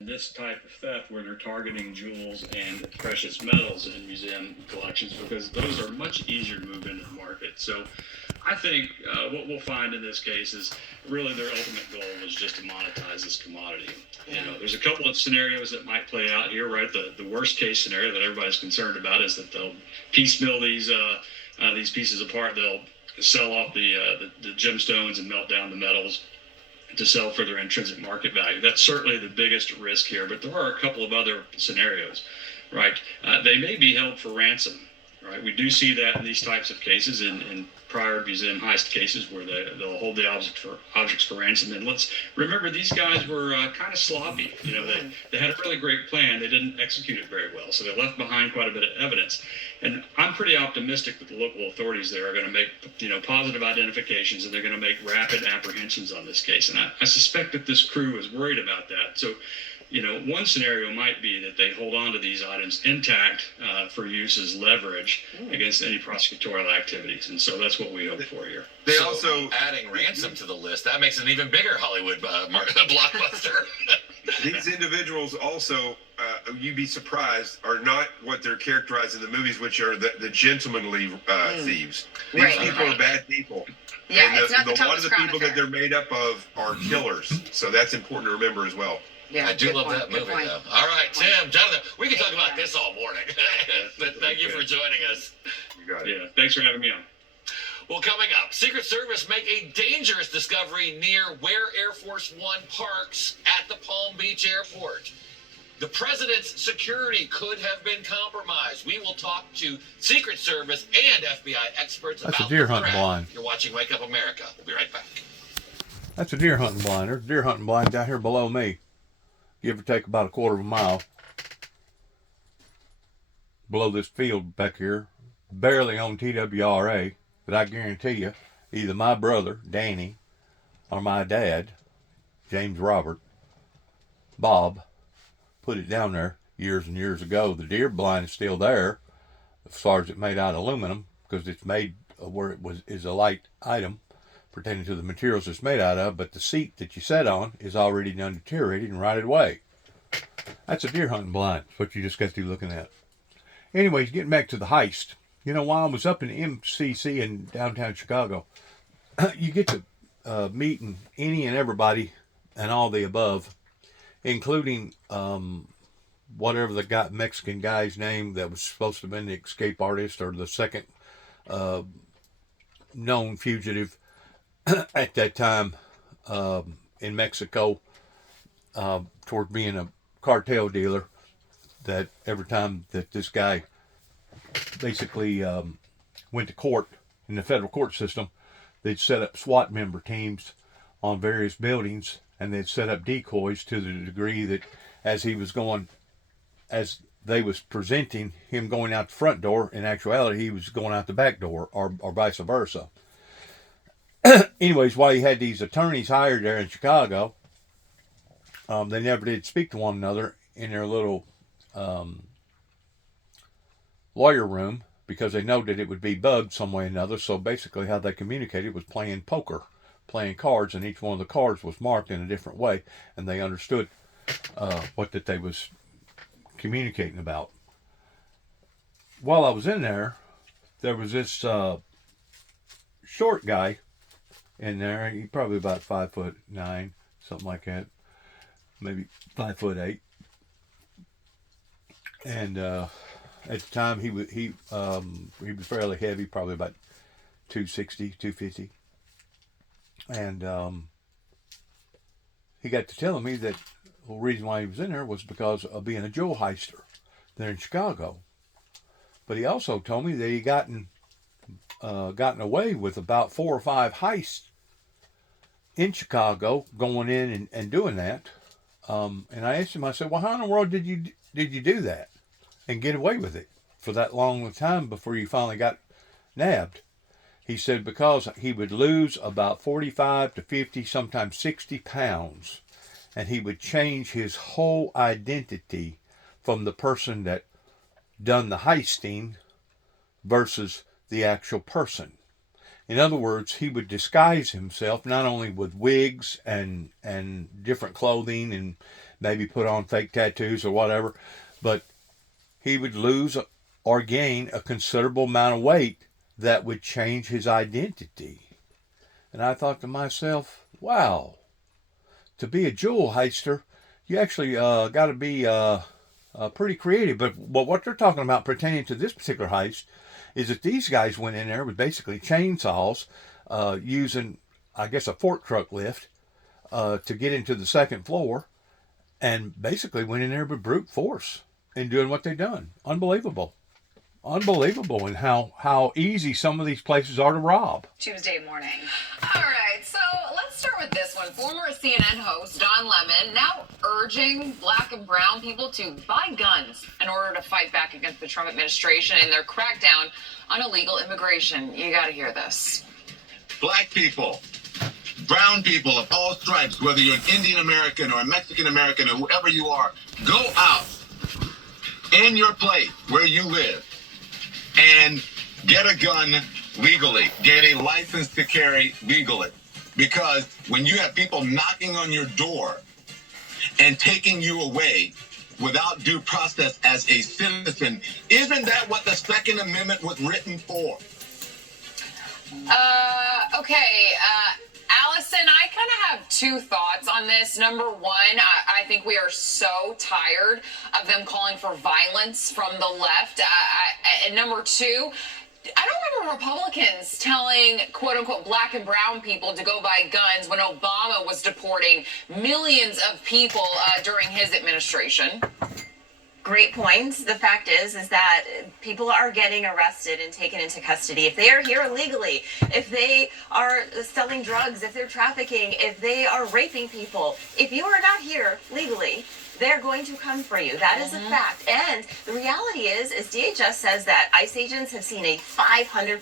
this type of theft where they're targeting jewels and precious metals in museum collections, because those are much easier to move into the market. So I think what we'll find in this case is really their ultimate goal is just to monetize this commodity. There's a couple of scenarios that might play out here, right? The worst case scenario that everybody's concerned about is that they'll piecemeal these pieces apart. They'll sell off the gemstones and melt down the metals to sell for their intrinsic market value. That's certainly the biggest risk here, but there are a couple of other scenarios, right? They may be held for ransom, right? We do see that in these types of cases, in prior museum heist cases where they'll hold the objects for ransom. And let's remember, these guys were kind of sloppy. They had a really great plan. They didn't execute it very well, so they left behind quite a bit of evidence. And I'm pretty optimistic that the local authorities there are going to make, positive identifications, and they're going to make rapid apprehensions on this case. And I suspect that this crew is worried about that. So, one scenario might be that they hold on to these items intact for use as leverage against any prosecutorial activities. And so that's what we hope for here. They also adding ransom to the list. That makes it an even bigger Hollywood blockbuster. These individuals also, you'd be surprised, are not what they're characterized in the movies, which are the gentlemanly thieves. These people are bad people. Yeah, and it's not the a lot of the people affair. that they're made up of are killers. So that's important to remember as well. Yeah, I do love that movie, though. All right, Tim, Jonathan, we can talk about this all morning. But thank you for joining us. You got it. Yeah, thanks for having me on. Well, coming up, Secret Service make a dangerous discovery near where Air Force One parks at the Palm Beach Airport. The president's security could have been compromised. We will talk to Secret Service and FBI experts That's about a deer the hunting threat. blind. You're watching Wake Up America. We'll be right back. That's a deer hunting blind. There's a deer hunting blind down here below me. Give or take about a quarter of a mile. Below this field back here. Barely on TWRA. But I guarantee you, either my brother, Danny, or my dad, James Robert, Bob, put it down there years and years ago. The deer blind is still there, as far as it's made out of aluminum, because it's made where is a light item pertaining to the materials it's made out of, but the seat that you sat on is already done deteriorated and rotted away. That's a deer hunting blind. That's what you just got to be looking at. Anyways, getting back to the heist. While I was up in MCC in downtown Chicago, you get to meeting any and everybody and all the above, including whatever the Mexican guy's name that was supposed to have been the escape artist or the second known fugitive at that time in Mexico toward being a cartel dealer, that every time that this guy basically went to court in the federal court system, they'd set up SWAT member teams on various buildings, and they'd set up decoys to the degree that as they was presenting him going out the front door, in actuality he was going out the back door, or vice versa. Anyways, while he had these attorneys hired there in Chicago, they never did speak to one another in their little lawyer room, because they know that it would be bugged some way or another. So basically how they communicated was playing poker, playing cards, and each one of the cards was marked in a different way, and they understood what that they was communicating about. While I was in there was this short guy in there. He probably about 5'9", something like that, maybe 5'8", and at the time he was fairly heavy, probably about 260, 250, and he got to telling me that the reason why he was in there was because of being a jewel heister there in Chicago. But he also told me that he gotten away with about 4 or 5 heists in Chicago, going in and doing that. And I asked him, I said, well, how in the world did you do that and get away with it for that long a time before you finally got nabbed? He said because he would lose about 45 to 50, sometimes 60 pounds, and he would change his whole identity from the person that done the heisting versus the actual person. In other words, he would disguise himself not only with wigs and different clothing and maybe put on fake tattoos or whatever, but he would lose or gain a considerable amount of weight that would change his identity. And I thought to myself, wow, to be a jewel heister, you actually got to be pretty creative. But what they're talking about pertaining to this particular heist is that these guys went in there with basically chainsaws, using, I guess, a fork truck lift to get into the second floor, and basically went in there with brute force in doing what they done. Unbelievable. Unbelievable in how easy some of these places are to rob. Tuesday morning. All right, so let's start with this one. Former CNN host Don Lemon now urging black and brown people to buy guns in order to fight back against the Trump administration and their crackdown on illegal immigration. You got to hear this. Black people, brown people of all stripes, whether you're an Indian American or a Mexican American or whoever you are, go out in your place where you live and get a gun legally, get a license to carry legally. Because when you have people knocking on your door and taking you away without due process as a citizen, isn't that what the Second Amendment was written for? Okay, Allison, I kind of have two thoughts on this. Number one, I think we are so tired of them calling for violence from the left. And number two, I don't remember Republicans telling quote-unquote black and brown people to go buy guns when Obama was deporting millions of people during his administration. Great point. The fact is that people are getting arrested and taken into custody. If they are here illegally, if they are selling drugs, if they're trafficking, if they are raping people, if you are not here legally, they're going to come for you. That is a fact. And the reality is DHS says that ICE agents have seen a 500%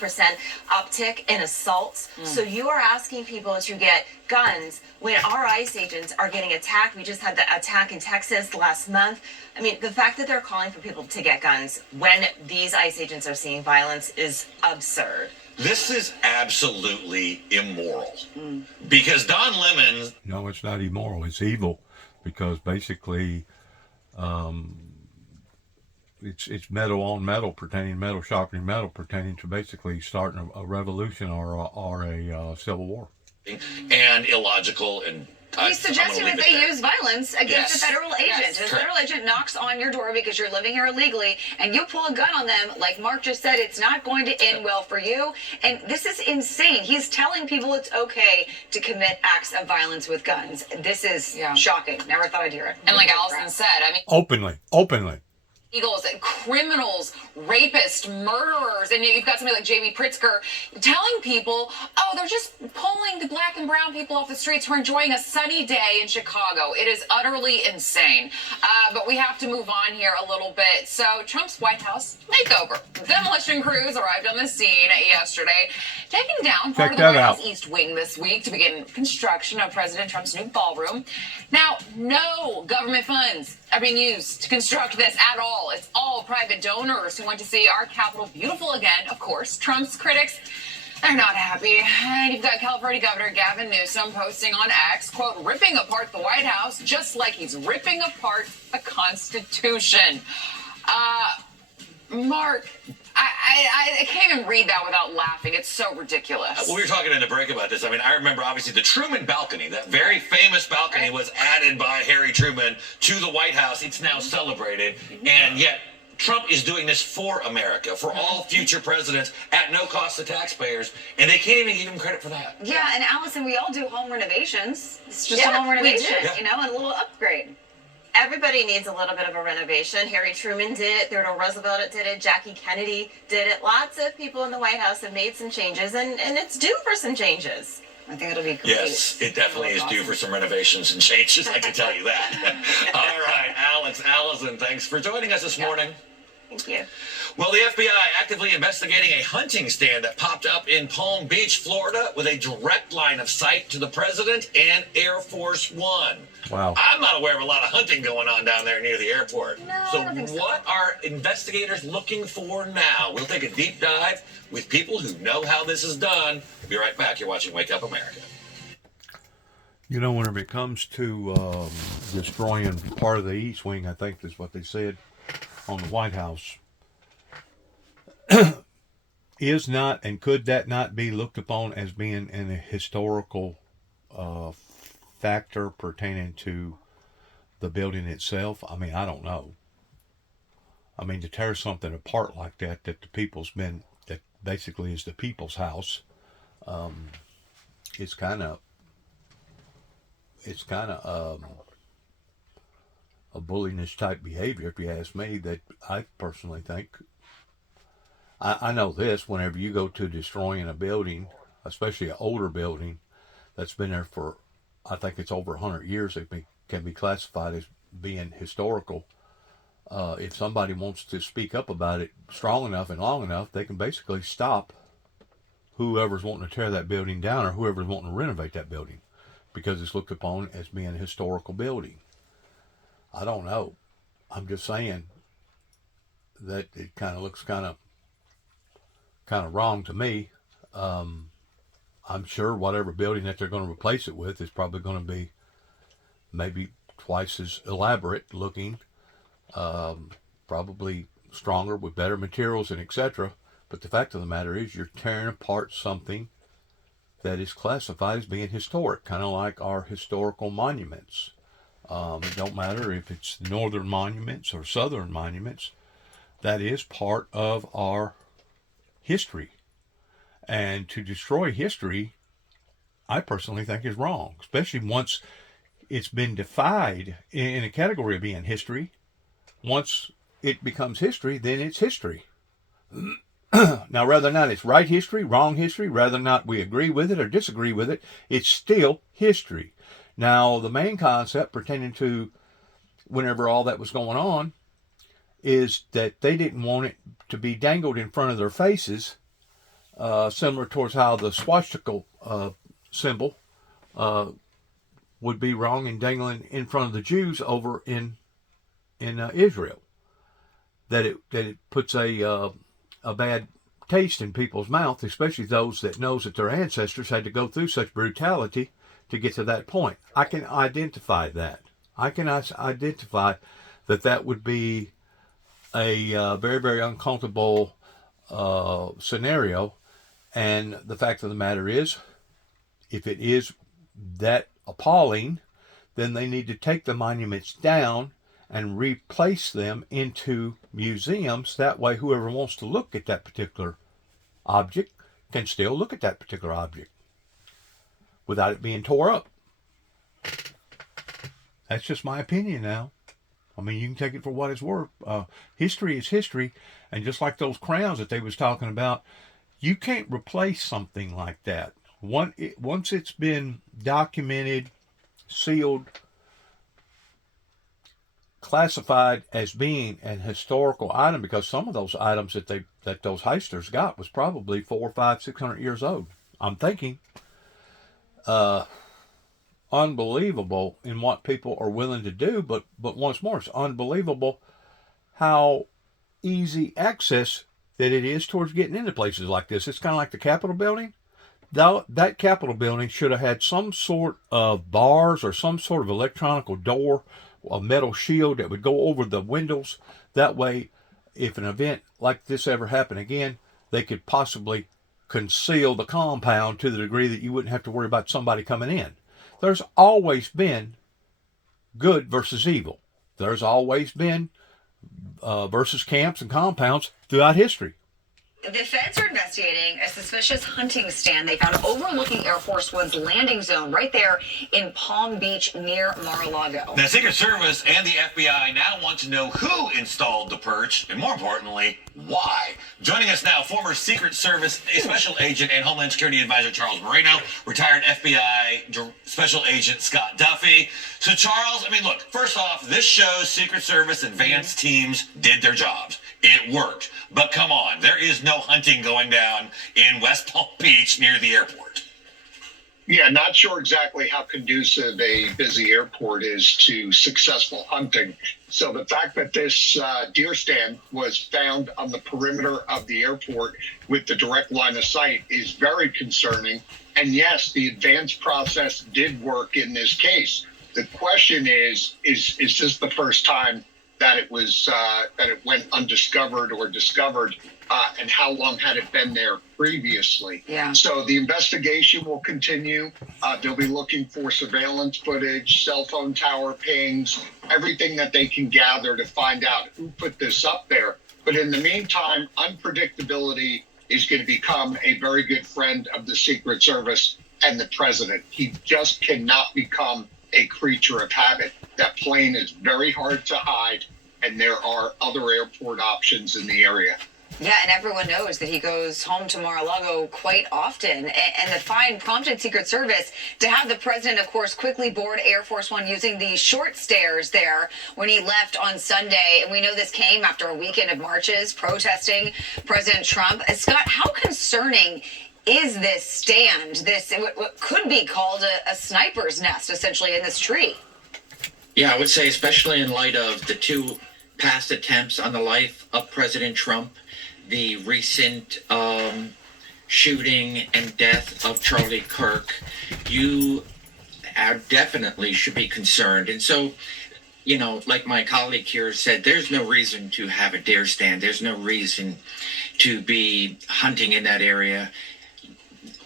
uptick in assaults. So you are asking people to get guns when our ICE agents are getting attacked. We just had the attack in Texas last month. I mean, the fact that they're calling for people to get guns when these ICE agents are seeing violence is absurd. This is absolutely immoral. Because Don Lemon... No, it's not immoral. It's evil. Because basically, it's metal on metal, metal sharpening metal, pertaining to basically starting a revolution or a civil war. And illogical, and He's suggesting that they use violence against a federal agent. Yes, If a federal agent knocks on your door because you're living here illegally and you pull a gun on them, like Mark just said, it's not going to end well for you. And this is insane. He's telling people it's okay to commit acts of violence with guns. This is shocking. Never thought I'd hear it. And like Allison said, I mean... Openly. Eagles and criminals, rapists, murderers, and you've got somebody like Jamie Pritzker telling people, oh, they're just pulling the black and brown people off the streets who are enjoying a sunny day in Chicago. It is utterly insane. But we have to move on here a little bit. So Trump's White House makeover. Demolition crews arrived on the scene yesterday, taking down part of the White House East Wing this week to begin construction of President Trump's new ballroom. Now, no government funds are being used to construct this at all. It's all private donors who want to see our Capitol beautiful again. Of course, Trump's critics, they're not happy. And you've got California Governor Gavin Newsom posting on X, quote, ripping apart the White House just like he's ripping apart the Constitution. Mark, I can't even read that without laughing. It's so ridiculous. We were talking in the break about this. I mean, I remember obviously the Truman balcony, that very famous balcony was added by Harry Truman to the White House. It's now celebrated. And yet Trump is doing this for America, for all future presidents at no cost to taxpayers. And they can't even give him credit for that. Yeah, and Allison, we all do home renovations. It's just a home renovation, you know, and a little upgrade. Everybody needs a little bit of a renovation. Harry Truman did it. Theodore Roosevelt did it. Jackie Kennedy did it. Lots of people in the White House have made some changes, and it's due for some changes. I think it'll be great. Yes, it definitely is due for some renovations and changes, I can tell you that. All right, Allison, thanks for joining us this morning. Thank you. Well, the FBI actively investigating a hunting stand that popped up in Palm Beach, Florida, with a direct line of sight to the president and Air Force One. Wow. I'm not aware of a lot of hunting going on down there near the airport. No, so I don't think so. what are investigators looking for now? We'll take a deep dive with people who know how this is done. We'll be right back. You're watching Wake Up America. You know, whenever it comes to destroying part of the East Wing, I think is what they said on the White House, is not and could that not be looked upon as being an historical uh, factor pertaining to the building itself? I mean, I don't know. I mean, to tear something apart like that, that the people's been, that basically is the people's house, um, it's kind of, it's kind of a bulliness type behavior, if you ask me. That I personally think. I know this. Whenever you go to destroying a building, especially an older building that's been there for, I think it's over 100 years, can be classified as being historical. If somebody wants to speak up about it strong enough and long enough, they can basically stop whoever's wanting to tear that building down or whoever's wanting to renovate that building, because it's looked upon as being a historical building. I don't know. I'm just saying that it kind of looks kind of wrong to me. I'm sure whatever building that they're going to replace it with is probably going to be maybe twice as elaborate looking, probably stronger with better materials and etc. But the fact of the matter is, you're tearing apart something that is classified as being historic, kind of like our historical monuments. It don't matter if it's northern monuments or southern monuments. That is part of our history. And to destroy history, I personally think is wrong, especially once it's been defined in a category of being history. Once it becomes history, then it's history. Now, whether or not it's right history, wrong history, whether or not we agree with it or disagree with it, it's still history. Now, the main concept pertaining to whenever all that was going on is that they didn't want it to be dangled in front of their faces, similar towards how the swastika symbol would be wrong and dangling in front of the Jews over in Israel. That it puts a bad taste in people's mouth, especially those that knows that their ancestors had to go through such brutality to get to that point. I can identify that. I can identify that would be a very, very uncomfortable scenario. And the fact of the matter is, if it is that appalling, then they need to take the monuments down and replace them into museums. That way, whoever wants to look at that particular object can still look at that particular object without it being tore up. That's just my opinion now. I mean, you can take it for what it's worth. History is history, and just like those crowns that they was talking about, you can't replace something like that. Once it's been documented, sealed, classified as being an historical item, because some of those items that those heisters got was probably 400, 500, 600 years old. I'm thinking, unbelievable in what people are willing to do, but once more, it's unbelievable how easy access that it is towards getting into places like this. It's kind of like the Capitol building. That Capitol building should have had some sort of bars or some sort of electronic door, a metal shield that would go over the windows. That way, if an event like this ever happened again, they could possibly conceal the compound to the degree that you wouldn't have to worry about somebody coming in. There's always been good versus evil. There's always been versus camps and compounds throughout history. The feds are investigating a suspicious hunting stand they found overlooking Air Force One's landing zone right there in Palm Beach near Mar-a-Lago. The Secret Service and the FBI now want to know who installed the perch, and more importantly, why. Joining us now, former Secret Service Special Agent and Homeland Security Advisor Charles Moreno, retired FBI Special Agent Scott Duffy. So, Charles, I mean, look, first off, this shows Secret Service advanced teams did their jobs. It worked. But come on, there is no hunting going down in West Palm Beach near the airport. Yeah, not sure exactly how conducive a busy airport is to successful hunting. So the fact that this deer stand was found on the perimeter of the airport with the direct line of sight is very concerning. And yes, the advanced process did work in this case. The question is this the first time that it was that it went undiscovered or discovered? And how long had it been there previously? Yeah. So the investigation will continue. They'll be looking for surveillance footage, cell phone tower pings, everything that they can gather to find out who put this up there. But in the meantime, unpredictability is going to become a very good friend of the Secret Service and the president. He just cannot become a creature of habit. That plane is very hard to hide, and there are other airport options in the area. Yeah, and everyone knows that he goes home to Mar-a-Lago quite often. And the find prompted Secret Service to have the president, of course, quickly board Air Force One using the short stairs there when he left on Sunday. And we know this came after a weekend of marches protesting President Trump. Scott, how concerning is this stand, this what could be called a sniper's nest, essentially, in this tree? Yeah, I would say especially in light of the two past attempts on the life of President Trump, the recent shooting and death of Charlie Kirk, you definitely should be concerned. And so, you know, like my colleague here said, there's no reason to have a deer stand. There's no reason to be hunting in that area.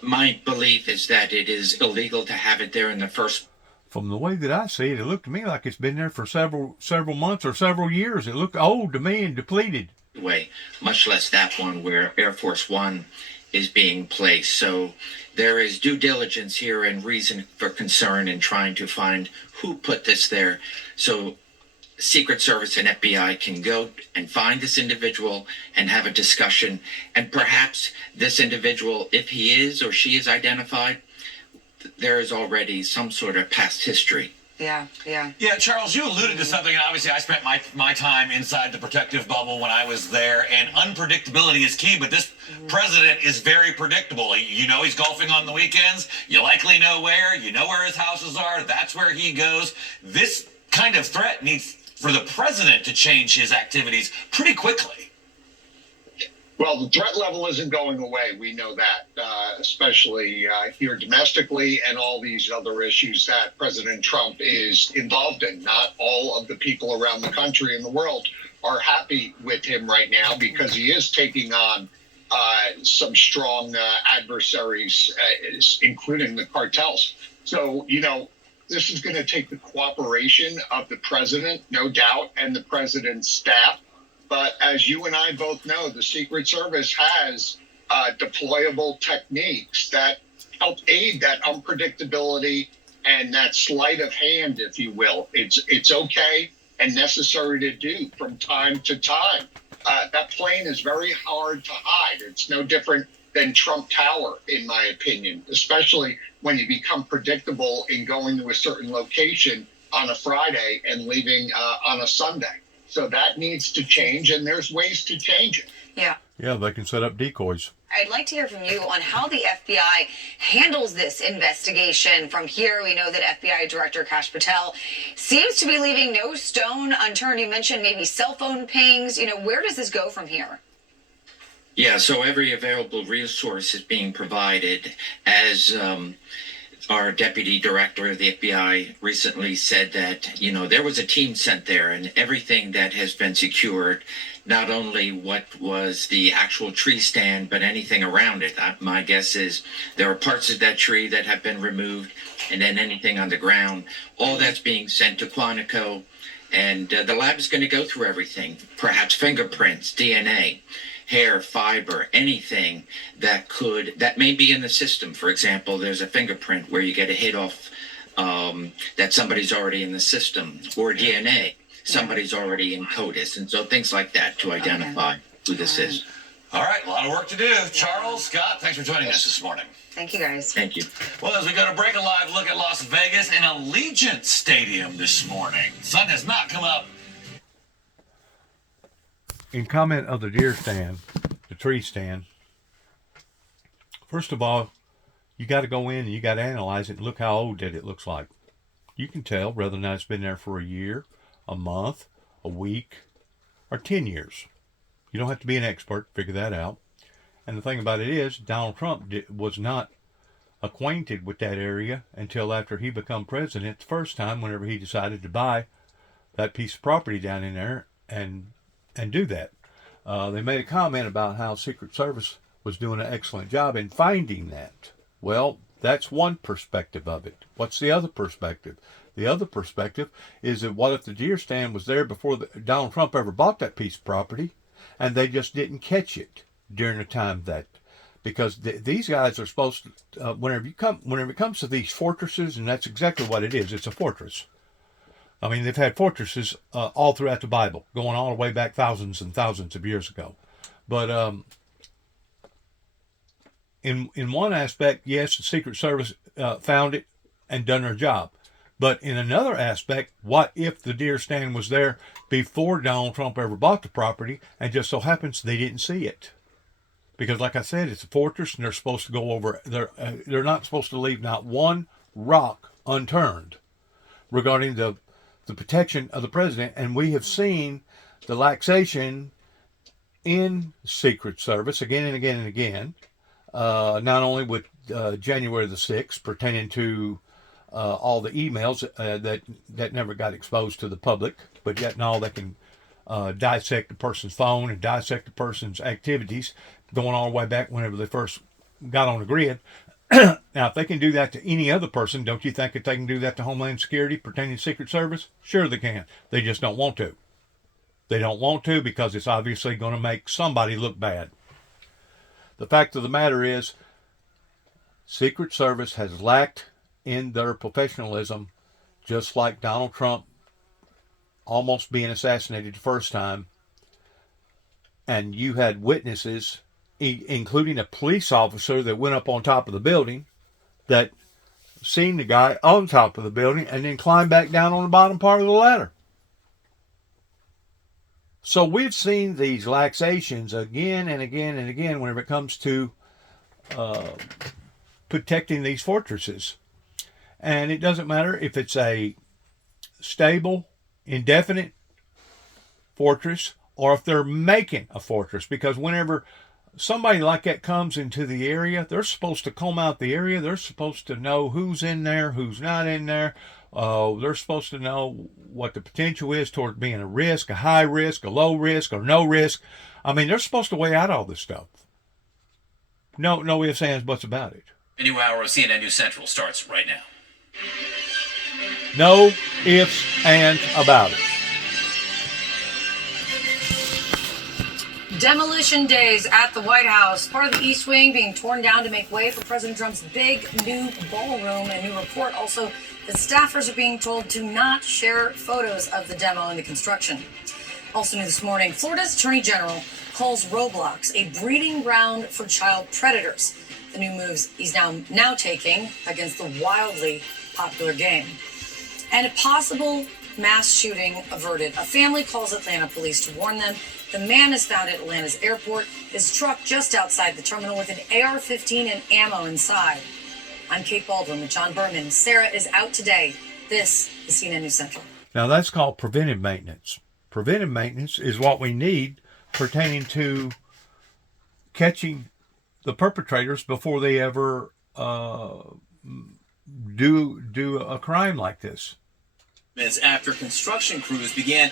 My belief is that it is illegal to have it there in the first. From the way that I see it, it looked to me like it's been there for several months or several years. It looked old to me and depleted. Way, much less that one where Air Force One is being placed. So there is due diligence here and reason for concern in trying to find who put this there. So Secret Service and FBI can go and find this individual and have a discussion. And perhaps this individual, if he is or she is identified, there is already some sort of past history. Yeah. Yeah, Charles, you alluded to something, and obviously I spent my time inside the protective bubble when I was there, and unpredictability is key, but this president is very predictable. You know he's golfing on the weekends. You likely know where. You know where his houses are. That's where he goes. This kind of threat needs for the president to change his activities pretty quickly. Well, the threat level isn't going away. We know that, especially here domestically and all these other issues that President Trump is involved in. Not all of the people around the country and the world are happy with him right now because he is taking on some strong adversaries, including the cartels. So, you know, this is going to take the cooperation of the president, no doubt, and the president's staff. But as you and I both know, the Secret Service has deployable techniques that help aid that unpredictability and that sleight of hand, if you will. It's okay and necessary to do from time to time. That plane is very hard to hide. It's no different than Trump Tower, in my opinion, especially when you become predictable in going to a certain location on a Friday and leaving on a Sunday. So that needs to change, and there's ways to change it. Yeah. Yeah, they can set up decoys. I'd like to hear from you on how the FBI handles this investigation. From here, we know that FBI Director Kash Patel seems to be leaving no stone unturned. You mentioned maybe cell phone pings. You know, where does this go from here? Yeah, so every available resource is being provided. As our deputy director of the FBI recently said that, you know, there was a team sent there and everything that has been secured, not only what was the actual tree stand, but anything around it. My guess is there are parts of that tree that have been removed, and then anything on the ground. All that's being sent to Quantico, and the lab is going to go through everything, perhaps fingerprints, DNA, hair, fiber, anything that may be in the system. For example, there's a fingerprint where you get a hit off that somebody's already in the system, or DNA, somebody's already in CODIS, and so things like that to identify who this is. All right, a lot of work to do. Charles, Scott, thanks for joining us this morning. Thank you, guys. Thank you. Well, as we go to break, a live look at Las Vegas and Allegiant Stadium this morning. Sun has not come up. In comment of the deer stand, the tree stand, first of all, you got to go in and you got to analyze it and look how old that it looks like. You can tell whether or not it's been there for a year, a month, a week, or 10 years. You don't have to be an expert to figure that out. And the thing about it is, Donald Trump was not acquainted with that area until after he became president the first time, whenever he decided to buy that piece of property down in there and do that. They made a comment about how Secret Service was doing an excellent job in finding that. Well, that's one perspective of it. What's the other perspective? The other perspective is that what if the deer stand was there before Donald Trump ever bought that piece of property, and they just didn't catch it during the time that, because these guys are supposed to, whenever it comes to these fortresses, and that's exactly what it is, it's a fortress. I mean, they've had fortresses all throughout the Bible, going all the way back thousands and thousands of years ago. But in one aspect, yes, the Secret Service found it and done their job. But in another aspect, what if the deer stand was there before Donald Trump ever bought the property, and just so happens they didn't see it? Because, like I said, it's a fortress, and they're supposed to go over. They're not supposed to leave not one rock unturned regarding the protection of the president. And we have seen the laxation in Secret Service again and again and again. Not only with January the 6th pertaining to all the emails that never got exposed to the public, but yet and all they can dissect a person's phone and dissect a person's activities, going all the way back whenever they first got on the grid. Now, if they can do that to any other person, don't you think that they can do that to Homeland Security pertaining to Secret Service? Sure they can. They just don't want to. They don't want to because it's obviously going to make somebody look bad. The fact of the matter is, Secret Service has lacked in their professionalism, just like Donald Trump almost being assassinated the first time. And you had witnesses, including a police officer that went up on top of the building, that seen the guy on top of the building and then climbed back down on the bottom part of the ladder. So we've seen these laxations again and again and again whenever it comes to protecting these fortresses. And it doesn't matter if it's a stable, indefinite fortress or if they're making a fortress, because whenever somebody like that comes into the area, they're supposed to comb out the area. They're supposed to know who's in there, who's not in there. They're supposed to know what the potential is toward being a risk, a high risk, a low risk, or no risk. I mean, they're supposed to weigh out all this stuff. No ifs, ands, buts about it. A new hour of CNN News Central starts right now. No ifs, ands about it. Demolition days at the White House. Part of the East Wing being torn down to make way for President Trump's big new ballroom. A new report also that staffers are being told to not share photos of the demo and the construction. Also new this morning, Florida's Attorney General calls Roblox a breeding ground for child predators. The new moves he's now taking against the wildly popular game. And a possible mass shooting averted. A family calls Atlanta police to warn them. The man is found at Atlanta's airport, his truck just outside the terminal with an AR-15 and ammo inside. I'm Kate Baldwin with John Berman. Sarah is out today. This is CNN News Central. Now that's called preventive maintenance. Preventive maintenance is what we need pertaining to catching the perpetrators before they ever do a crime like this. Minutes after construction crews began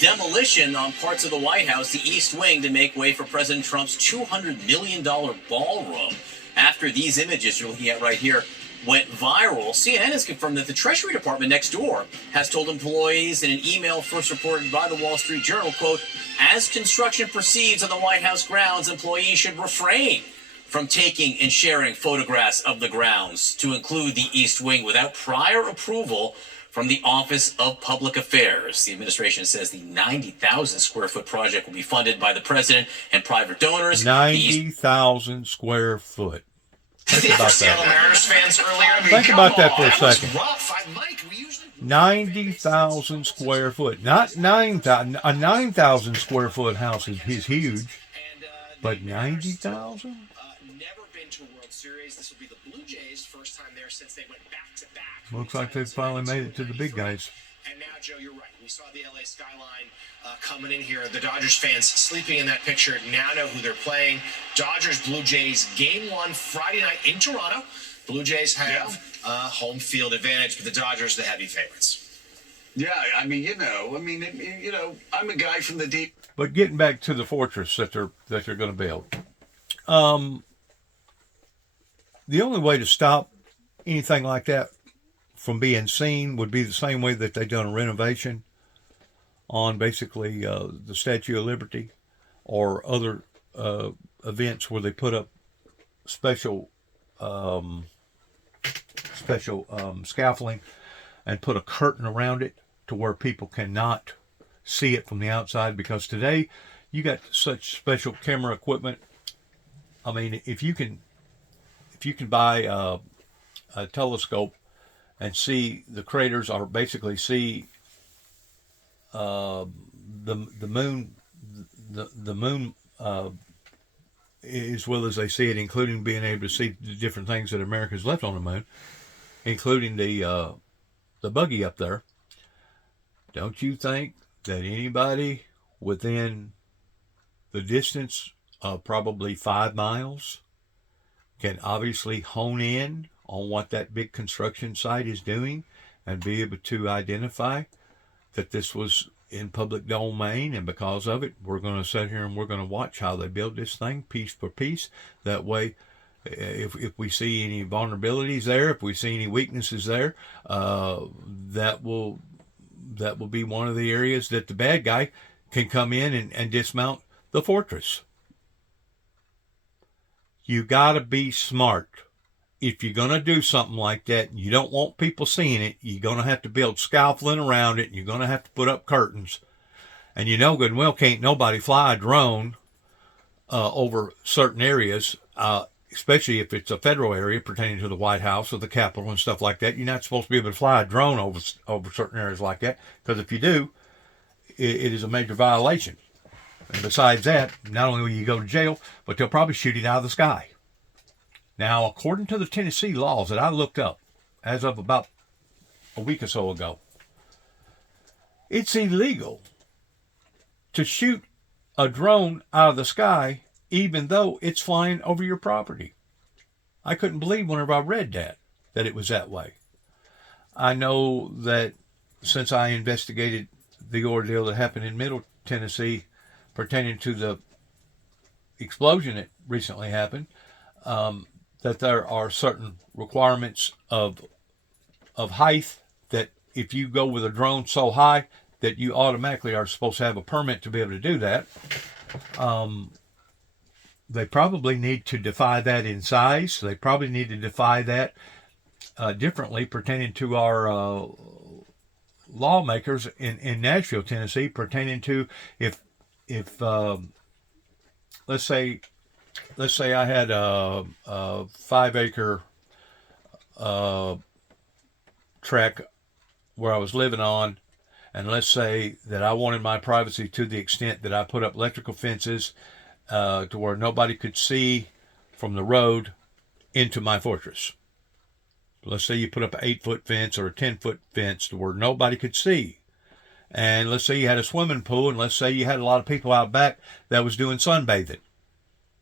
demolition on parts of the White House, the East Wing, to make way for President Trump's $200 million ballroom. After these images you're looking at right here went viral, CNN has confirmed that the Treasury Department next door has told employees in an email first reported by the Wall Street Journal, quote, as construction proceeds on the White House grounds, employees should refrain from taking and sharing photographs of the grounds, to include the East Wing, without prior approval from the Office of Public Affairs. The administration says the 90,000 square foot project will be funded by the president and private donors. 90,000 square foot. Think about Seattle Mariners fans earlier. Think about that for a second. Rough. Mike, 90,000 square foot. Not 9,000. A 9,000 square foot house is huge. But 90,000? Never been to World Series. This will be the Blue Jays' first time there since they went back-to-back. Looks like they've finally made it to the big guys. And now, Joe, you're right. We saw the LA skyline coming in here. The Dodgers fans sleeping in that picture now know who they're playing. Dodgers, Blue Jays, Game 1 Friday night in Toronto. Blue Jays have home field advantage, but the Dodgers, the heavy favorites. Yeah, I mean, I'm a guy from the deep. But getting back to the fortress that they're going to build, the only way to stop anything like that from being seen would be the same way that they've done a renovation on basically the Statue of Liberty or other events where they put up special scaffolding and put a curtain around it to where people cannot see it from the outside, because today you got such special camera equipment. I mean, if you can buy a telescope and see the craters, or basically see the moon as well as they see it, including being able to see the different things that America's left on the moon, including the buggy up there. Don't you think that anybody within the distance of probably 5 miles can obviously hone in on what that big construction site is doing and be able to identify that this was in public domain, and because of it, we're going to sit here and we're going to watch how they build this thing piece for piece. That way, if we see any vulnerabilities there, if we see any weaknesses there, that will be one of the areas that the bad guy can come in and dismount the fortress. You got to be smart. If you're going to do something like that and you don't want people seeing it, you're going to have to build scaffolding around it, and you're going to have to put up curtains. And you know good and well can't nobody fly a drone over certain areas, especially if it's a federal area pertaining to the White House or the Capitol and stuff like that. You're not supposed to be able to fly a drone over certain areas like that, because if you do, it is a major violation. And besides that, not only will you go to jail, but they'll probably shoot it out of the sky. Now, according to the Tennessee laws that I looked up as of about a week or so ago, it's illegal to shoot a drone out of the sky even though it's flying over your property. I couldn't believe whenever I read that it was that way. I know that since I investigated the ordeal that happened in Middle Tennessee pertaining to the explosion that recently happened, that there are certain requirements of height, that if you go with a drone so high that you automatically are supposed to have a permit to be able to do that. They probably need to define that in size. They probably need to define that differently pertaining to our lawmakers in Nashville, Tennessee, pertaining to if let's say I had a 5-acre tract where I was living on, and let's say that I wanted my privacy to the extent that I put up electrical fences to where nobody could see from the road into my fortress. Let's say you put up an 8-foot fence or a 10-foot fence to where nobody could see. And let's say you had a swimming pool, and let's say you had a lot of people out back that was doing sunbathing.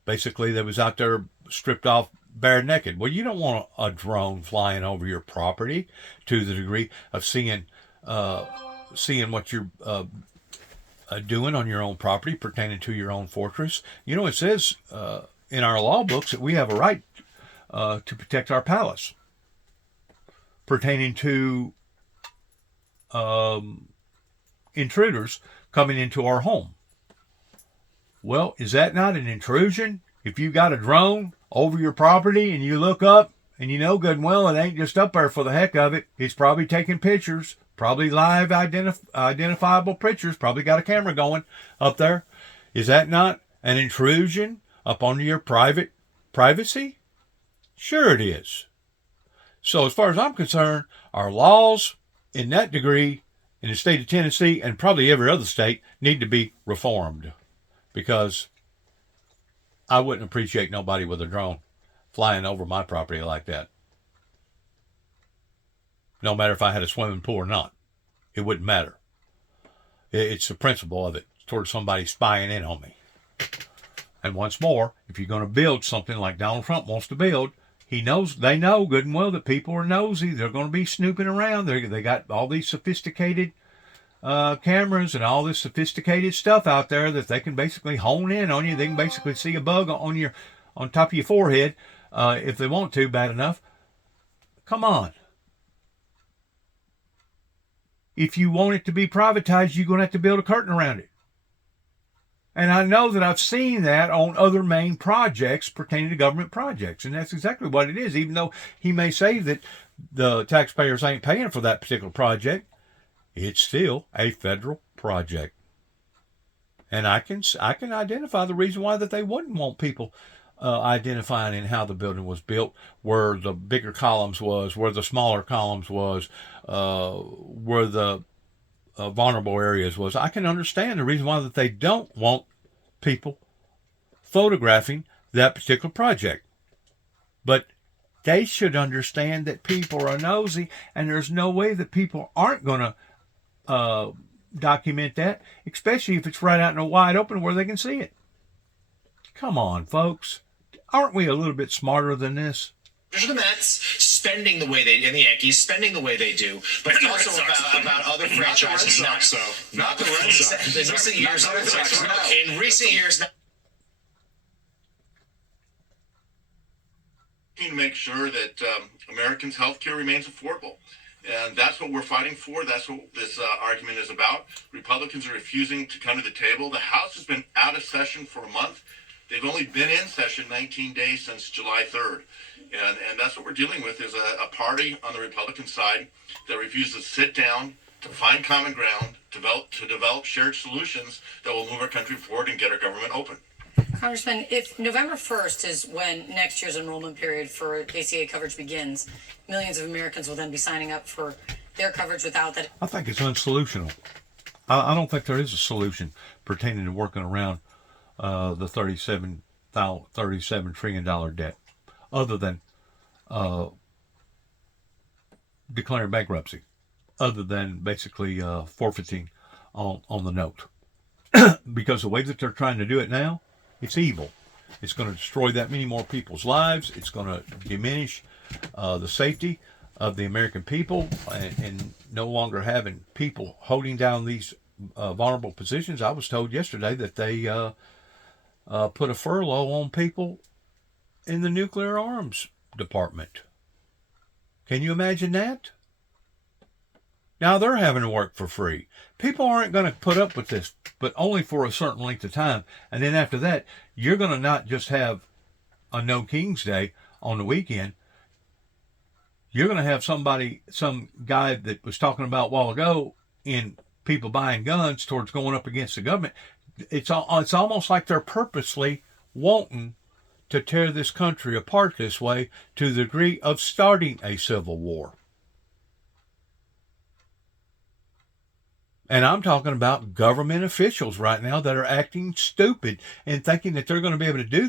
Basically, they was out there stripped off, bare naked. Well, you don't want a drone flying over your property to the degree of seeing what you're doing on your own property pertaining to your own fortress. You know, it says in our law books that we have a right to protect our palace pertaining to intruders coming into our home. Well, is that not an intrusion? If you got a drone over your property and you look up and you know good and well it ain't just up there for the heck of it, it's probably taking pictures, probably live identifiable pictures, probably got a camera going up there. Is that not an intrusion upon your privacy? Sure it is. So as far as I'm concerned, our laws in that degree in the state of Tennessee and probably every other state need to be reformed, because I wouldn't appreciate nobody with a drone flying over my property like that. No matter if I had a swimming pool or not. It wouldn't matter. It's the principle of it towards somebody spying in on me. And once more, if you're going to build something like Donald Trump wants to build, they know good and well that people are nosy. They're going to be snooping around. They got all these sophisticated cameras and all this sophisticated stuff out there that they can basically hone in on you. They can basically see a bug on top of your forehead if they want to, bad enough. Come on. If you want it to be privatized, you're going to have to build a curtain around it. And I know that I've seen that on other main projects pertaining to government projects. And that's exactly what it is. Even though he may say that the taxpayers ain't paying for that particular project, it's still a federal project. And I can identify the reason why that they wouldn't want people identifying in how the building was built, where the bigger columns was, where the smaller columns was, where the vulnerable areas was. I can understand the reason why that they don't want people photographing that particular project. But they should understand that people are nosy, and there's no way that people aren't going to document that, especially if it's right out in the wide open where they can see it. Come on, folks. Aren't we a little bit smarter than this? There's the Mets spending the way they, and the Yankees spending the way they do, but it's also about other franchises. Not the Red Sox. In recent years, to make sure that Americans' health care remains affordable. And that's what we're fighting for. That's what this argument is about. Republicans are refusing to come to the table. The House has been out of session for a month. They've only been in session 19 days since July 3rd. And that's what we're dealing with, is a party on the Republican side that refuses to sit down, to find common ground, to develop shared solutions that will move our country forward and get our government open. Congressman, if November 1st is when next year's enrollment period for ACA coverage begins, millions of Americans will then be signing up for their coverage without that. I think it's unsolutional. I don't think there is a solution pertaining to working around the $37 trillion debt, other than declaring bankruptcy, other than basically forfeiting on the note. Because the way that they're trying to do it now, it's evil. It's going to destroy that many more people's lives. It's going to diminish the safety of the American people, and no longer having people holding down these vulnerable positions. I was told yesterday that they put a furlough on people in the nuclear arms department. Can you imagine that? Now they're having to work for free. People aren't going to put up with this, but only for a certain length of time. And then after that, you're going to not just have a No King's Day on the weekend. You're going to have some guy that was talking about a while ago in people buying guns towards going up against the government. It's almost like they're purposely wanting to tear this country apart this way, to the degree of starting a civil war. And I'm talking about government officials right now that are acting stupid and thinking that they're going to be able to do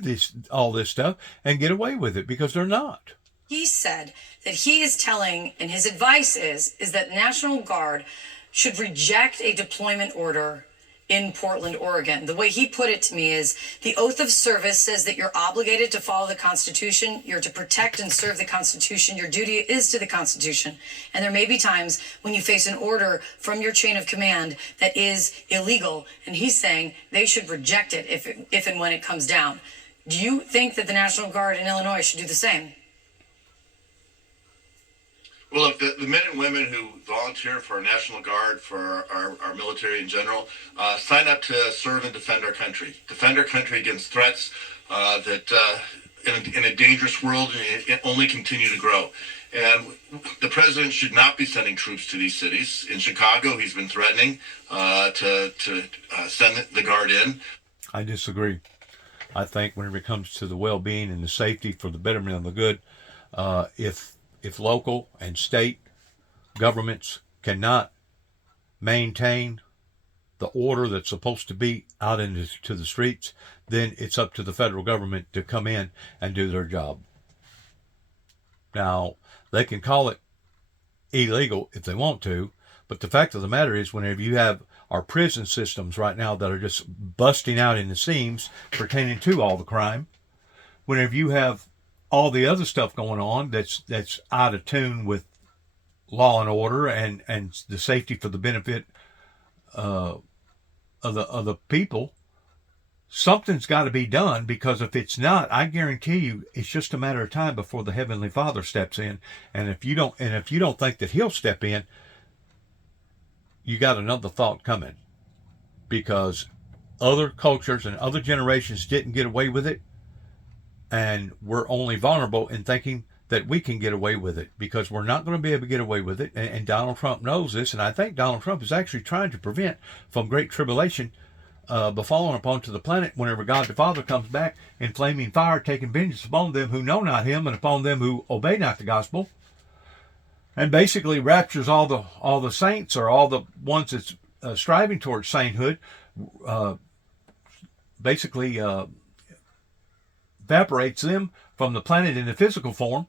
all this stuff and get away with it, because they're not. He said that he is telling, and his advice is that the National Guard should reject a deployment order in Portland, Oregon. The way he put it to me is, the oath of service says that you're obligated to follow the Constitution. You're to protect and serve the Constitution. Your duty is to the Constitution. And there may be times when you face an order from your chain of command that is illegal. And he's saying they should reject it if and when it comes down. Do you think that the National Guard in Illinois should do the same? Well, if the men and women who volunteer for our National Guard, for our military in general, sign up to serve and defend our country against threats that in a dangerous world only continue to grow. And the president should not be sending troops to these cities. In Chicago, he's been threatening to send the Guard in. I disagree. I think when it comes to the well-being and the safety for the betterment of the good, if local and state governments cannot maintain the order that's supposed to be out into the streets, then it's up to the federal government to come in and do their job. Now, they can call it illegal if they want to, but the fact of the matter is, whenever you have our prison systems right now that are just busting out in the seams pertaining to all the crime, whenever you have all the other stuff going on that's out of tune with law and order and the safety for the benefit of the people, something's got to be done, because if it's not, I guarantee you it's just a matter of time before the Heavenly Father steps in. And if you don't think that he'll step in, you got another thought coming, because other cultures and other generations didn't get away with it, and we're only vulnerable in thinking that we can get away with it, because we're not going to be able to get away with it. And Donald Trump knows this, and I think Donald Trump is actually trying to prevent from great tribulation befallen upon to the planet whenever God the Father comes back in flaming fire, taking vengeance upon them who know not him and upon them who obey not the gospel, and basically raptures all the saints, or all the ones that's striving towards sainthood, basically evaporates them from the planet in the physical form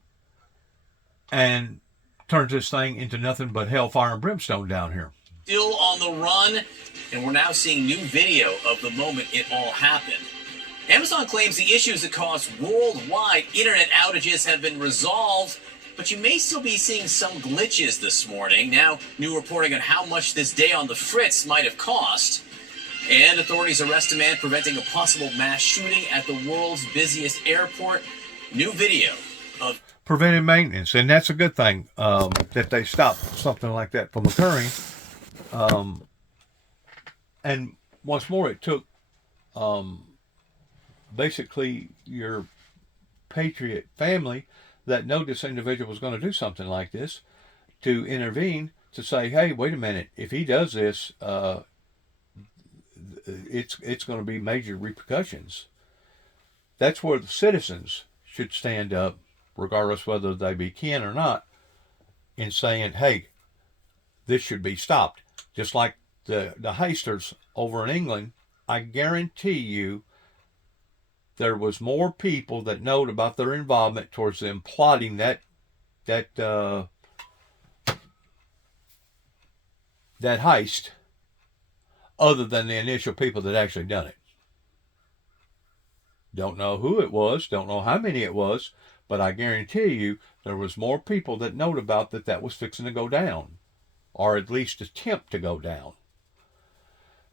and turns this thing into nothing but hellfire and brimstone down here. Still on the run, and we're now seeing new video of the moment it all happened. Amazon claims the issues that caused worldwide internet outages have been resolved, but you may still be seeing some glitches this morning. Now, new reporting on how much this day on the fritz might have cost. And authorities arrest a man preventing a possible mass shooting at the world's busiest airport. New video of preventive maintenance, and that's a good thing, that they stop something like that from occurring. And once more, it took basically your patriot family that know this individual was going to do something like this to intervene, to say, hey, wait a minute, if he does this, it's going to be major repercussions. That's where the citizens should stand up, regardless whether they be kin or not, in saying, hey, this should be stopped. Just like the heisters over in England, I guarantee you there was more people that knowed about their involvement towards them plotting that heist, other than the initial people that actually done it. Don't know who it was, don't know how many it was, but I guarantee you there was more people that knowed about that was fixing to go down, or at least attempt to go down.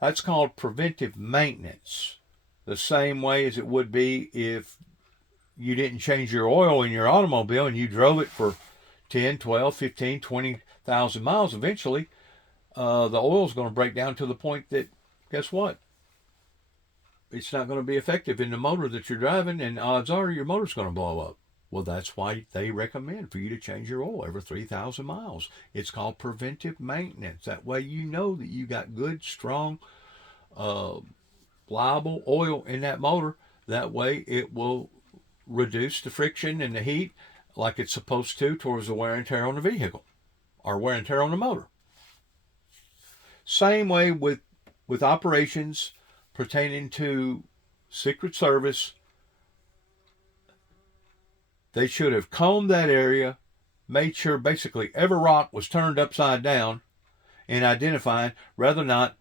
That's called preventive maintenance. The same way as it would be if you didn't change your oil in your automobile and you drove it for 10, 12, 15, 20,000 miles. Eventually, the oil's going to break down to the point that, guess what? It's not going to be effective in the motor that you're driving, and odds are your motor's going to blow up. Well, that's why they recommend for you to change your oil every 3,000 miles. It's called preventive maintenance. That way you know that you got good, strong, reliable oil in that motor. That way it will reduce the friction and the heat like it's supposed to towards the wear and tear on the vehicle, or wear and tear on the motor. Same way with operations pertaining to Secret Service. They should have combed that area, made sure basically every rock was turned upside down in identifying whether or not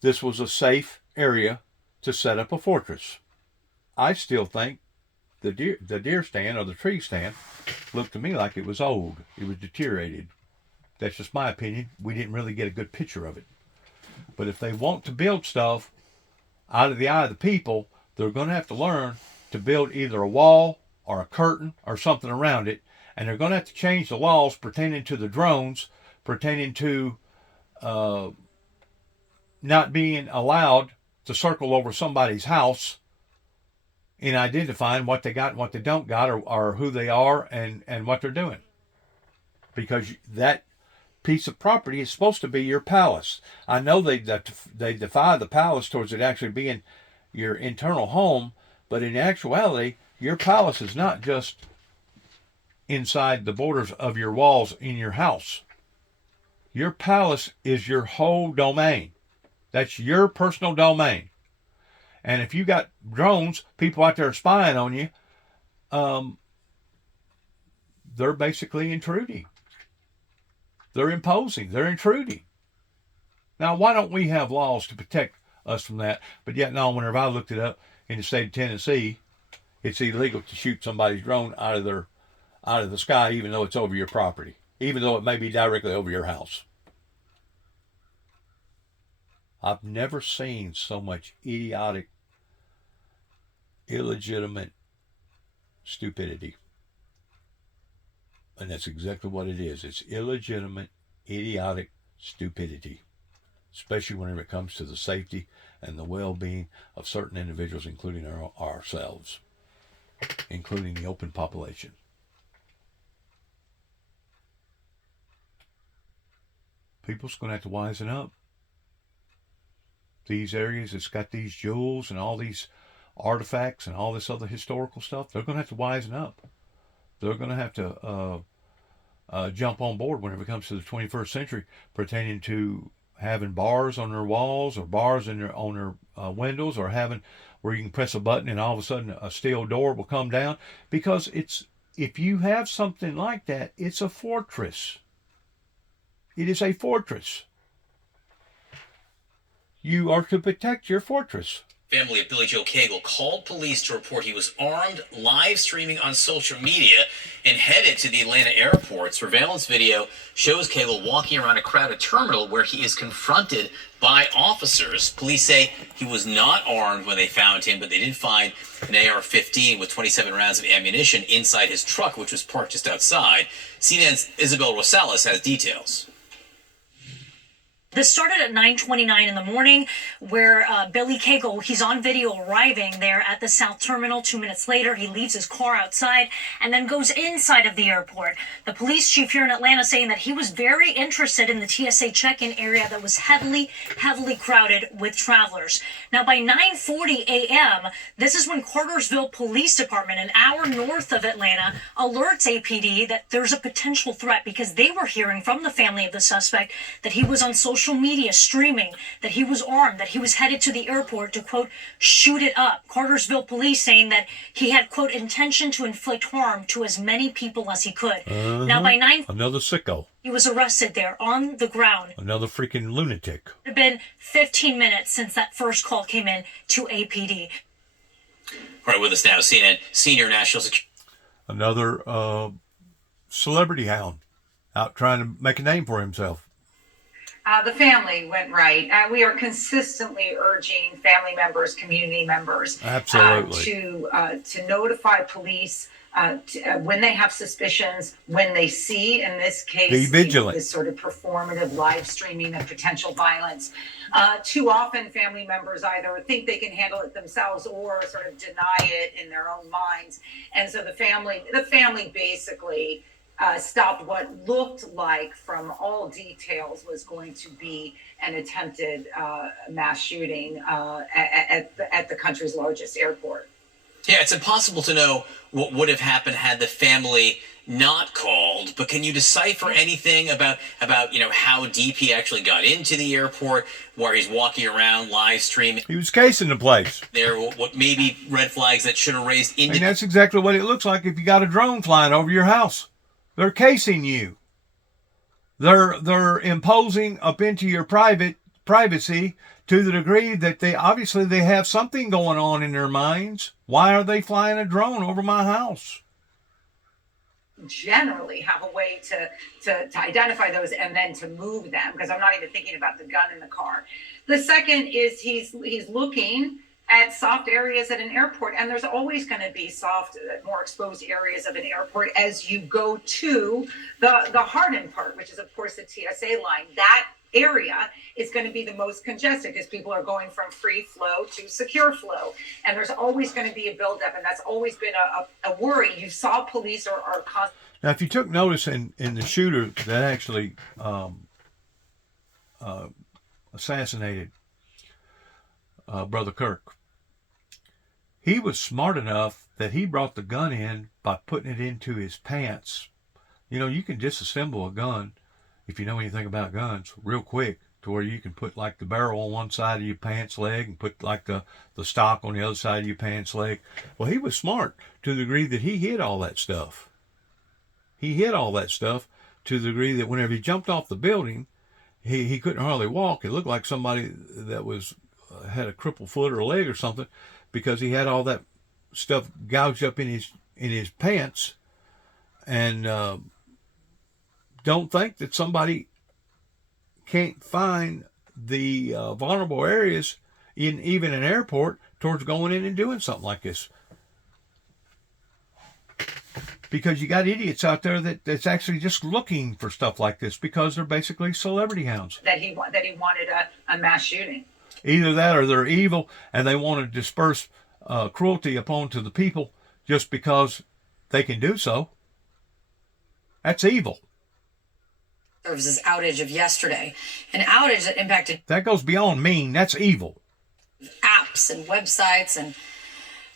this was a safe area to set up a fortress. I still think the deer stand, or the tree stand, looked to me like it was old. It was deteriorated. That's just my opinion. We didn't really get a good picture of it. But if they want to build stuff out of the eye of the people, they're going to have to learn to build either a wall or a curtain or something around it. And they're going to have to change the laws pertaining to the drones, pertaining to not being allowed to circle over somebody's house in identifying what they got and what they don't got, or who they are and what they're doing. Because that piece of property is supposed to be your palace. I know they defy the palace towards it actually being your internal home, but in actuality, your palace is not just inside the borders of your walls in your house. Your palace is your whole domain. That's your personal domain. And if you got drones, people out there spying on you, they're basically intruding. They're imposing. They're intruding. Now, why don't we have laws to protect us from that? But yet, no, whenever I looked it up in the state of Tennessee, it's illegal to shoot somebody's drone out of the sky, even though it's over your property, even though it may be directly over your house. I've never seen so much idiotic, illegitimate stupidity. And that's exactly what it is. It's illegitimate, idiotic stupidity, especially whenever it comes to the safety and the well-being of certain individuals, including ourselves, including the open population. People's going to have to wisen up. These areas that's got these jewels and all these artifacts and all this other historical stuff, they're going to have to wisen up. They're going to have to jump on board whenever it comes to the 21st century, pertaining to having bars on their walls or bars on their windows, or having where you can press a button and all of a sudden a steel door will come down. Because if you have something like that, it's a fortress. It is a fortress. You are to protect your fortress. Family of Billy Joe Cagle called police to report he was armed, live streaming on social media, and headed to the Atlanta airport. Surveillance video shows Cagle walking around a crowded terminal where he is confronted by officers. Police say he was not armed when they found him, but they did find an AR-15 with 27 rounds of ammunition inside his truck, which was parked just outside. CNN's Isabel Rosales has details. This started at 9:29 in the morning, where Billy Cagle, he's on video arriving there at the South Terminal. 2 minutes later, he leaves his car outside and then goes inside of the airport. The police chief here in Atlanta saying that he was very interested in the TSA check-in area that was heavily crowded with travelers. Now, by 9:40 a.m., this is when Cartersville Police Department, an hour north of Atlanta, alerts APD that there's a potential threat, because they were hearing from the family of the suspect that he was on social media streaming, that he was armed, that he was headed to the airport to, quote, shoot it up. Cartersville police saying that he had, quote, intention to inflict harm to as many people as he could. Now, by 9, another sicko. He was arrested there on the ground. Another freaking lunatic. It had been 15 minutes since that first call came in to APD. All right, with us now, CNN senior national security. Another celebrity hound out trying to make a name for himself. The family went right. We are consistently urging family members, community members, absolutely, to notify police when they have suspicions, when they see, in this case, be vigilant. This sort of performative live streaming of potential violence. Too often, family members either think they can handle it themselves or sort of deny it in their own minds, and so the family basically stopped what looked like, from all details, was going to be an attempted mass shooting at the country's largest airport. Yeah, it's impossible to know what would have happened had the family not called, but can you decipher anything about how deep he actually got into the airport, where he's walking around live streaming? He was casing the place. There, what maybe red flags that should have raised into... And that's exactly what it looks like if you got a drone flying over your house. They're casing you. They're imposing up into your privacy to the degree that they have something going on in their minds. Why are they flying a drone over my house? Generally have a way to identify those and then to move them, because I'm not even thinking about the gun in the car. The second is he's looking at soft areas at an airport, and there's always going to be soft, more exposed areas of an airport as you go to the hardened part, which is of course the TSA line. That area is going to be the most congested because people are going from free flow to secure flow, and there's always going to be a buildup, and that's always been a worry. You saw police are now, if you took notice in the shooter that actually assassinated Brother Kirk, he was smart enough that he brought the gun in by putting it into his pants. You know, you can disassemble a gun, if you know anything about guns, real quick, to where you can put like the barrel on one side of your pants leg and put like the stock on the other side of your pants leg. Well, he was smart to the degree that he hid all that stuff. he hit all that stuff to the degree that whenever he jumped off the building, he couldn't hardly walk. It looked like somebody that was had a crippled foot or leg or something, because he had all that stuff gouged up in his pants. And don't think that somebody can't find the vulnerable areas in even an airport towards going in and doing something like this. Because you got idiots out there that's actually just looking for stuff like this because they're basically celebrity hounds. That he wanted a mass shooting. Either that or they're evil and they want to disperse cruelty upon to the people just because they can do so. That's evil. Services outage of yesterday, an outage that impacted That goes beyond mean. That's evil. apps and websites and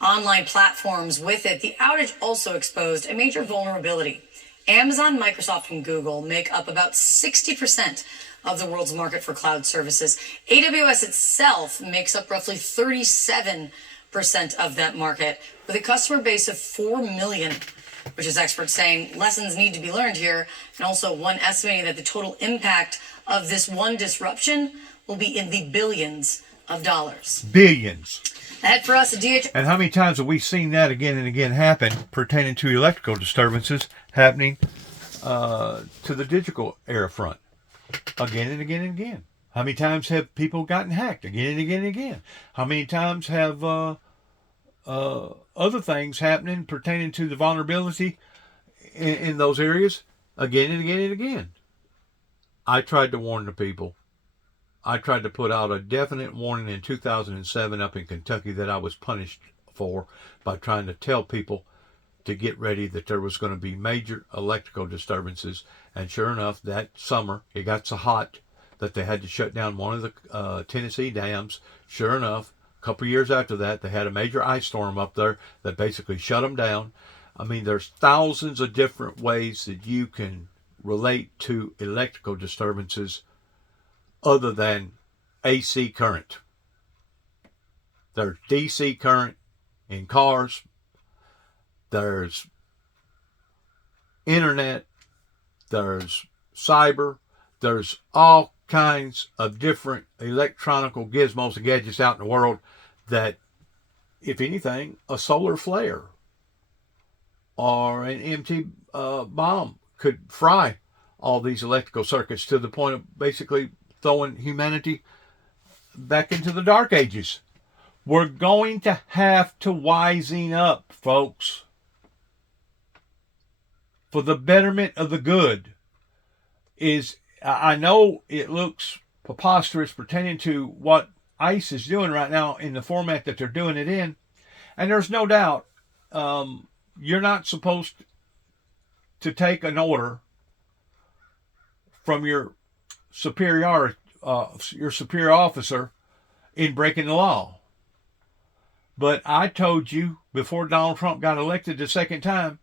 online platforms with it. The outage also exposed a major vulnerability. Amazon, Microsoft, and Google make up about 60% of the world's market for cloud services. AWS itself makes up roughly 37% of that market, with a customer base of 4 million, which is experts saying lessons need to be learned here, and also one estimating that the total impact of this one disruption will be in the billions of dollars. Billions. That for us at DH. And how many times have we seen that again and again happen pertaining to electrical disturbances happening to the digital era front? Again and again and again. How many times have people gotten hacked? Again and again and again. How many times have other things happening pertaining to the vulnerability in those areas? Again and again and again. I tried to warn the people. I tried to put out a definite warning in 2007 up in Kentucky that I was punished for by trying to tell people to get ready that there was going to be major electrical disturbances. And sure enough, that summer, it got so hot that they had to shut down one of the Tennessee dams. Sure enough, a couple years after that, they had a major ice storm up there that basically shut them down. I mean, there's thousands of different ways that you can relate to electrical disturbances other than AC current. There's DC current in cars. There's internet. There's cyber. There's all kinds of different electronical gizmos and gadgets out in the world that, if anything, a solar flare or an empty bomb could fry all these electrical circuits to the point of basically throwing humanity back into the dark ages. We're going to have to wisen up, folks, for the betterment of the good. I know it looks preposterous pertaining to what ICE is doing right now in the format that they're doing it in, and there's no doubt you're not supposed to take an order from your superior officer in breaking the law. But I told you before Donald Trump got elected the second time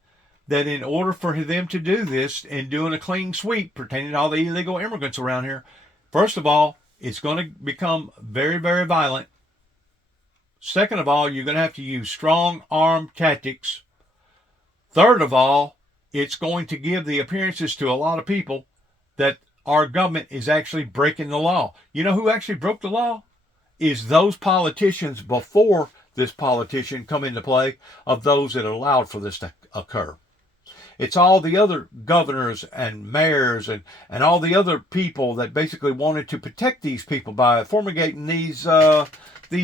that in order for them to do this and doing a clean sweep pertaining to all the illegal immigrants around here, first of all, it's going to become very, very violent. Second of all, you're going to have to use strong arm tactics. Third of all, it's going to give the appearances to a lot of people that our government is actually breaking the law. You know who actually broke the law? Is those politicians before this politician come into play, of those that allowed for this to occur. It's all the other governors and mayors and all the other people that basically wanted to protect these people by fumigating these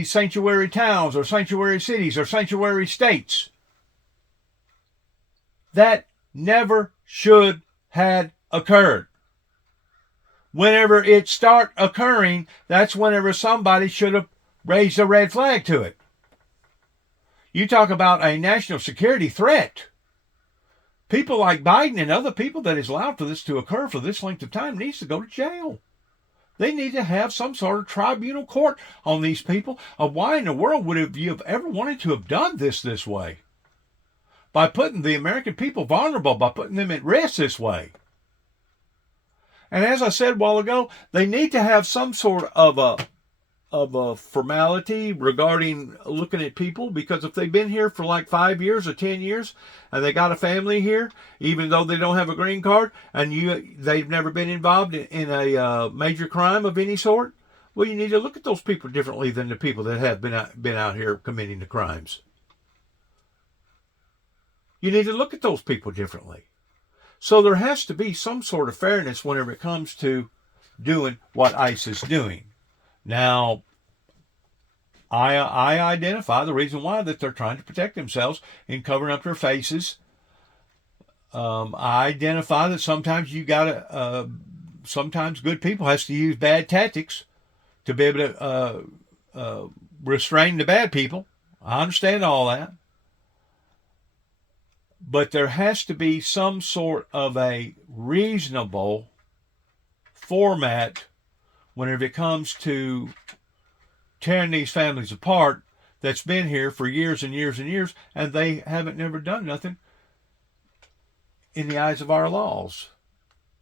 sanctuary towns or sanctuary cities or sanctuary states. That never should had occurred. Whenever it start occurring, that's whenever somebody should have raised a red flag to it. You talk about a national security threat. People like Biden and other people that has allowed for this to occur for this length of time needs to go to jail. They need to have some sort of tribunal court on these people of why in the world would you have ever wanted to have done this way? By putting the American people vulnerable, by putting them at risk this way. And as I said a while ago, they need to have some sort of a of a formality regarding looking at people, because if they've been here for like 5 years or 10 years and they got a family here, even though they don't have a green card, and they've never been involved in a major crime of any sort, well, you need to look at those people differently than the people that have been out here committing the crimes. You need to look at those people differently. So there has to be some sort of fairness whenever it comes to doing what ICE is doing. Now, I identify the reason why, that they're trying to protect themselves in covering up their faces. I identify that sometimes sometimes good people has to use bad tactics to be able to restrain the bad people. I understand all that. But there has to be some sort of a reasonable format whenever it comes to tearing these families apart that's been here for years and years and years, and they haven't never done nothing in the eyes of our laws.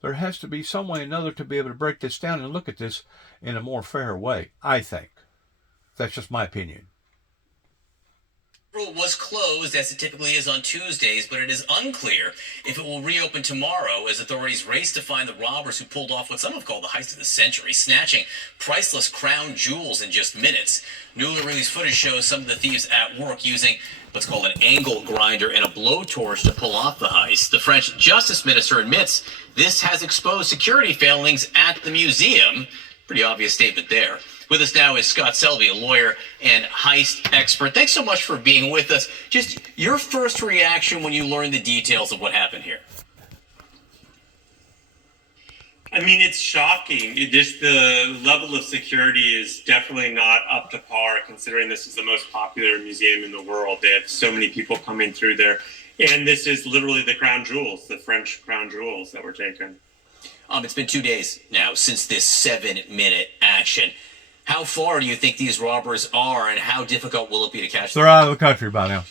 There has to be some way or another to be able to break this down and look at this in a more fair way, I think. That's just my opinion. Was closed, as it typically is on Tuesdays, but it is unclear if it will reopen tomorrow as authorities race to find the robbers who pulled off what some have called the heist of the century, snatching priceless crown jewels in just minutes. Newly released footage shows some of the thieves at work using what's called an angle grinder and a blowtorch to pull off the heist. The French justice minister admits this has exposed security failings at the museum. Pretty obvious statement there. With us now is Scott Selby, a lawyer and heist expert. Thanks so much for being with us. Just your first reaction when you learned the details of what happened here. I mean, it's shocking. The level of security is definitely not up to par, considering this is the most popular museum in the world. They have so many people coming through there. And this is literally the crown jewels, the French crown jewels that were taken. It's been 2 days now since this 7-minute action. How far do you think these robbers are, and how difficult will it be to catch them? They're out of the country by now.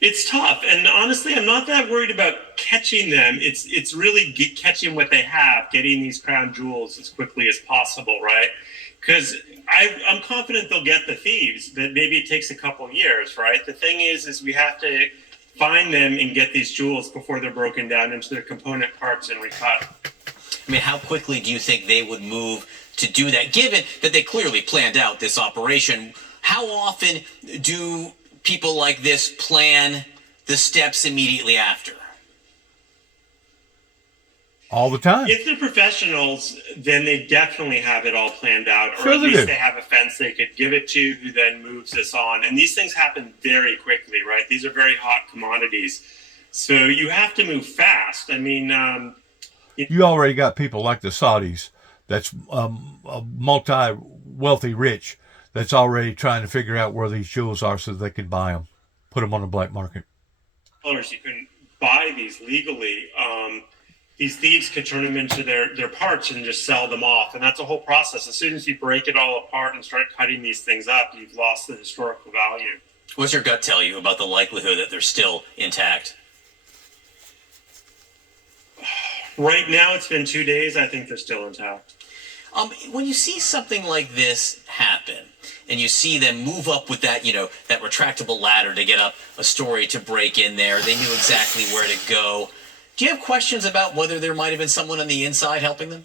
It's tough, and honestly, I'm not that worried about catching them. It's really catching what they have, getting these crown jewels as quickly as possible, right? Because I'm confident they'll get the thieves, but maybe it takes a couple years, right? The thing is we have to find them and get these jewels before they're broken down into their component parts and recut. I mean, how quickly do you think they would move to do that, given that they clearly planned out this operation? How often do people like this plan the steps immediately after? All the time. If they're professionals, then they definitely have it all planned out, or Sure at least do. they have a fence they could give it to, who then moves this on. And these things happen very quickly, right? These are very hot commodities. So you have to move fast. I mean, You already got people like the Saudis that's multi-wealthy rich that's already trying to figure out where these jewels are so they can buy them, put them on the black market. you couldn't buy these legally. These thieves could turn them into their parts and just sell them off. And that's a whole process. As soon as you break it all apart and start cutting these things up, you've lost the historical value. What's your gut tell you about the likelihood that they're still intact? Right now, it's been 2 days. I think they're still intact. When you see something like this happen, and you see them move up with that, that retractable ladder to get up a story to break in there, they knew exactly where to go. Do you have questions about whether there might have been someone on the inside helping them?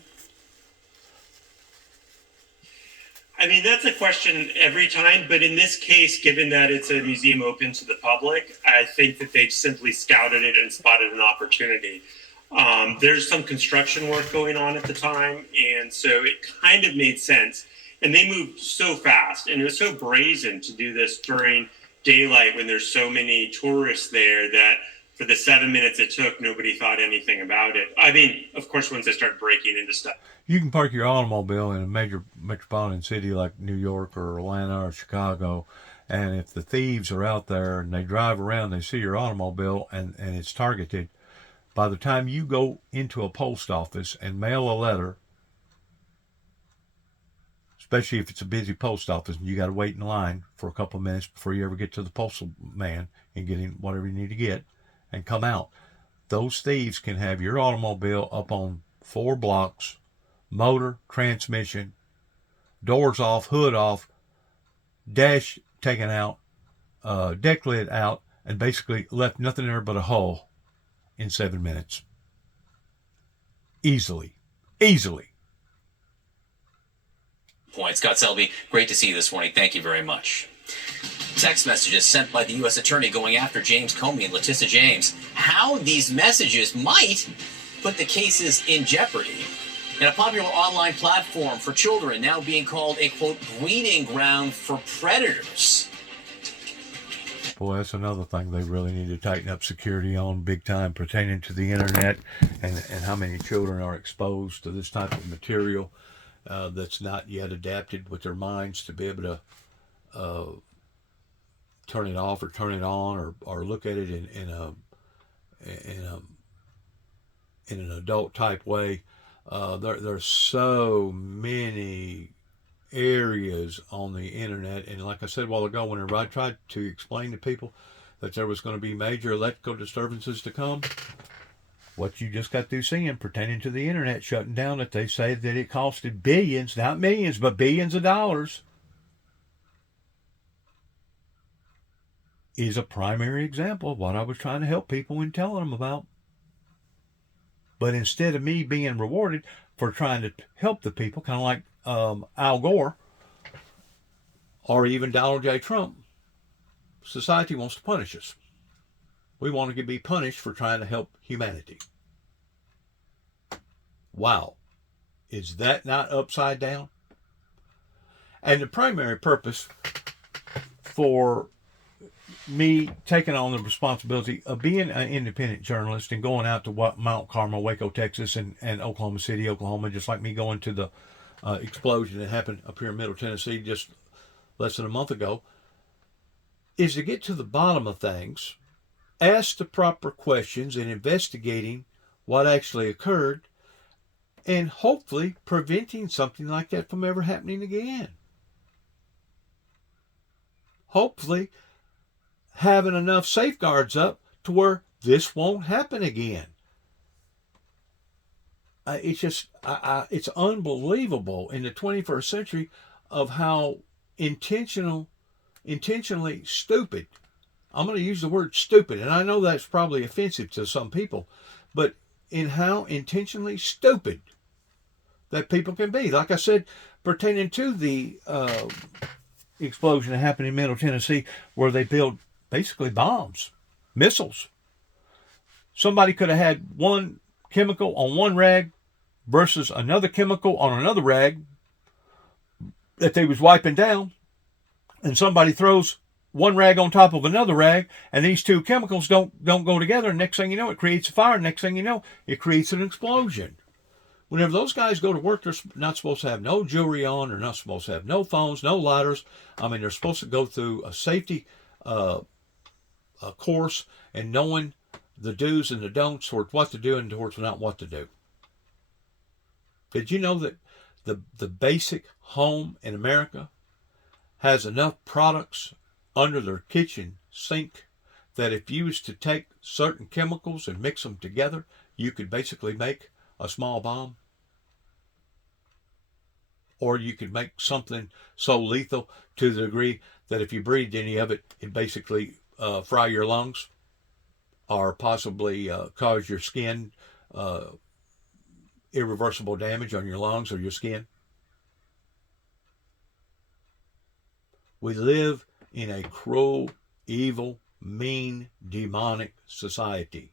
I mean, that's a question every time, but in this case, given that it's a museum open to the public, I think that they've simply scouted it and spotted an opportunity. There's some construction work going on at the time, and so it kind of made sense. And they moved so fast, and it was so brazen to do this during daylight when there's so many tourists there that for the 7 minutes it took, nobody thought anything about it. I mean, of course, once they start breaking into stuff. You can park your automobile in a major metropolitan city like New York or Atlanta or Chicago, and if the thieves are out there and they drive around, they see your automobile and it's targeted, by the time you go into a post office and mail a letter, especially if it's a busy post office and you got to wait in line for a couple of minutes before you ever get to the postal man and get in whatever you need to get and come out, those thieves can have your automobile up on 4 blocks, motor, transmission, doors off, hood off, dash taken out, deck lid out, and basically left nothing there but a hull in 7 minutes. Easily. Point. Scott Selby, great to see you this morning. Thank you very much. Text messages sent by the U.S. Attorney going after James Comey and Letitia James. How these messages might put the cases in jeopardy. And a popular online platform for children now being called a, quote, breeding ground for predators. Boy, that's another thing they really need to tighten up security on big time, pertaining to the internet and how many children are exposed to this type of material that's not yet adapted with their minds to be able to turn it off or turn it on or look at it in an adult type way. There's so many areas on the internet, and like I said a while ago, whenever I tried to explain to people that there was going to be major electrical disturbances to come, what you just got through seeing pertaining to the internet shutting down, that they say that it costed billions, not millions, but billions of dollars, is a primary example of what I was trying to help people and telling them about. But instead of me being rewarded for trying to help the people, kind of like Al Gore or even Donald J. Trump, society wants to punish us. We want to be punished for trying to help humanity. Wow. Is that not upside down? And the primary purpose for me taking on the responsibility of being an independent journalist and going out to Mount Carmel, Waco, Texas, and Oklahoma City, Oklahoma, just like me going to the explosion that happened up here in Middle Tennessee just less than a month ago, is to get to the bottom of things, ask the proper questions, and investigating what actually occurred, and hopefully preventing something like that from ever happening again. Hopefully having enough safeguards up to where this won't happen again. It's just, it's unbelievable in the 21st century of how intentionally stupid, I'm going to use the word stupid, and I know that's probably offensive to some people, but in how intentionally stupid that people can be. Like I said, pertaining to the explosion that happened in Middle Tennessee, where they built basically bombs, missiles. Somebody could have had one chemical on one rag versus another chemical on another rag that they was wiping down, and somebody throws one rag on top of another rag, and these two chemicals don't go together, and next thing you know, it creates a fire. Next thing you know, it creates an explosion. Whenever those guys go to work, they're not supposed to have no jewelry on. They're not supposed to have no phones, no lighters. I mean, they're supposed to go through a safety course and knowing the do's and the don'ts towards what to do and towards not what to do. Did you know that the basic home in America has enough products under their kitchen sink that if you was to take certain chemicals and mix them together, you could basically make a small bomb? Or you could make something so lethal to the degree that if you breathed any of it, it basically fry your lungs or possibly cause your skin irreversible damage on your lungs or your skin. We live in a cruel, evil, mean, demonic society.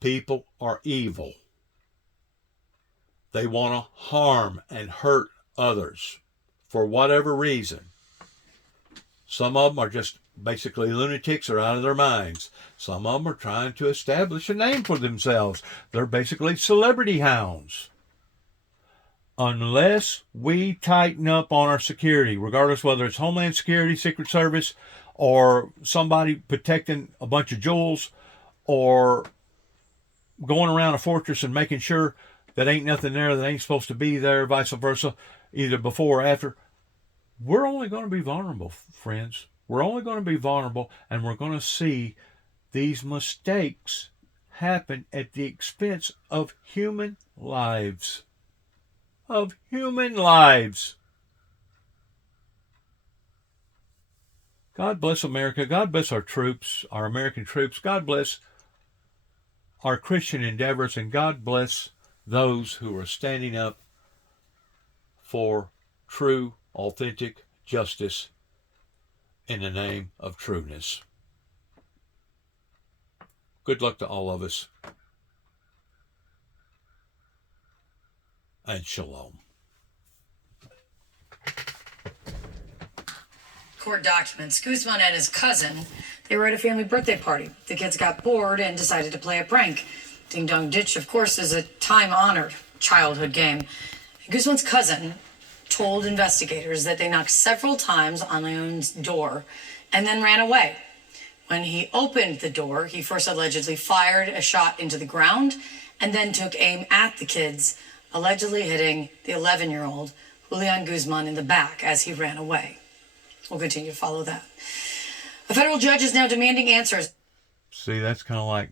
People are evil. They want to harm and hurt others for whatever reason. Some of them are just basically lunatics or out of their minds. Some of them are trying to establish a name for themselves. They're basically celebrity hounds. Unless we tighten up on our security, regardless whether it's Homeland Security, Secret Service, or somebody protecting a bunch of jewels, or going around a fortress and making sure that ain't nothing there that ain't supposed to be there, vice versa, either before or after, we're only going to be vulnerable, friends. We're only going to be vulnerable, and we're going to see these mistakes happen at the expense of human lives. of human lives. God bless America. God bless our troops, our American troops. God bless our Christian endeavors, and God bless those who are standing up for true, authentic justice in the name of trueness. Good luck to all of us, and shalom. Court documents. Guzman and his cousin, they were at a family birthday party. The kids got bored and decided to play a prank. Ding Dong Ditch, of course, is a time-honored childhood game. Guzman's cousin told investigators that they knocked several times on Leon's door and then ran away. When he opened the door, he first allegedly fired a shot into the ground and then took aim at the kids, allegedly hitting the 11-year-old Julian Guzman in the back as he ran away. We'll continue to follow that. A federal judge is now demanding answers. See, that's kind of like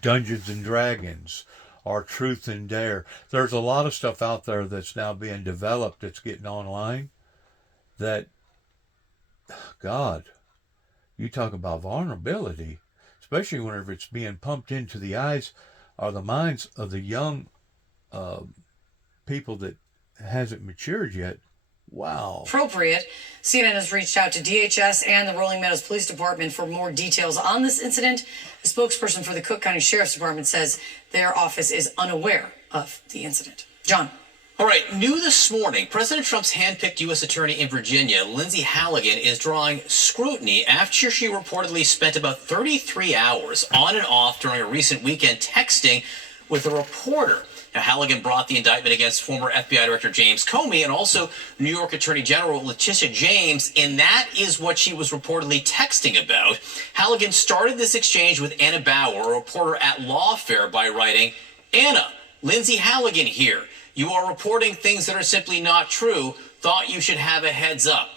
Dungeons and Dragons or Truth and Dare. There's a lot of stuff out there that's now being developed that's getting online that, God, you talk about vulnerability, especially whenever it's being pumped into the eyes or the minds of the young people that hasn't matured yet. Wow. Appropriate. CNN has reached out to DHS and the Rolling Meadows Police Department for more details on this incident. A spokesperson for the Cook County Sheriff's Department says their office is unaware of the incident. John. All right, new this morning, President Trump's handpicked U.S. Attorney in Virginia, Lindsay Halligan, is drawing scrutiny after she reportedly spent about 33 hours on and off during a recent weekend texting with a reporter. Now, Halligan brought the indictment against former FBI Director James Comey and also New York Attorney General Letitia James, and that is what she was reportedly texting about. Halligan started this exchange with Anna Bauer, a reporter at Lawfare, by writing, "Anna, Lindsay Halligan here. You are reporting things that are simply not true. Thought you should have a heads up."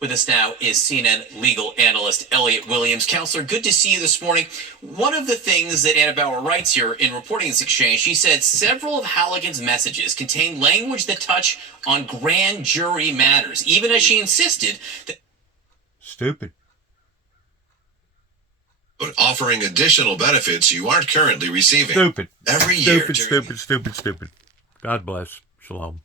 With us now is CNN legal analyst Elliot Williams. Counselor, good to see you this morning. One of the things that Anna Bauer writes here in reporting this exchange, she said several of Halligan's messages contain language that touch on grand jury matters, even as she insisted that... Stupid. Offering additional benefits you aren't currently receiving. Stupid. Every year. Stupid. God bless. Shalom.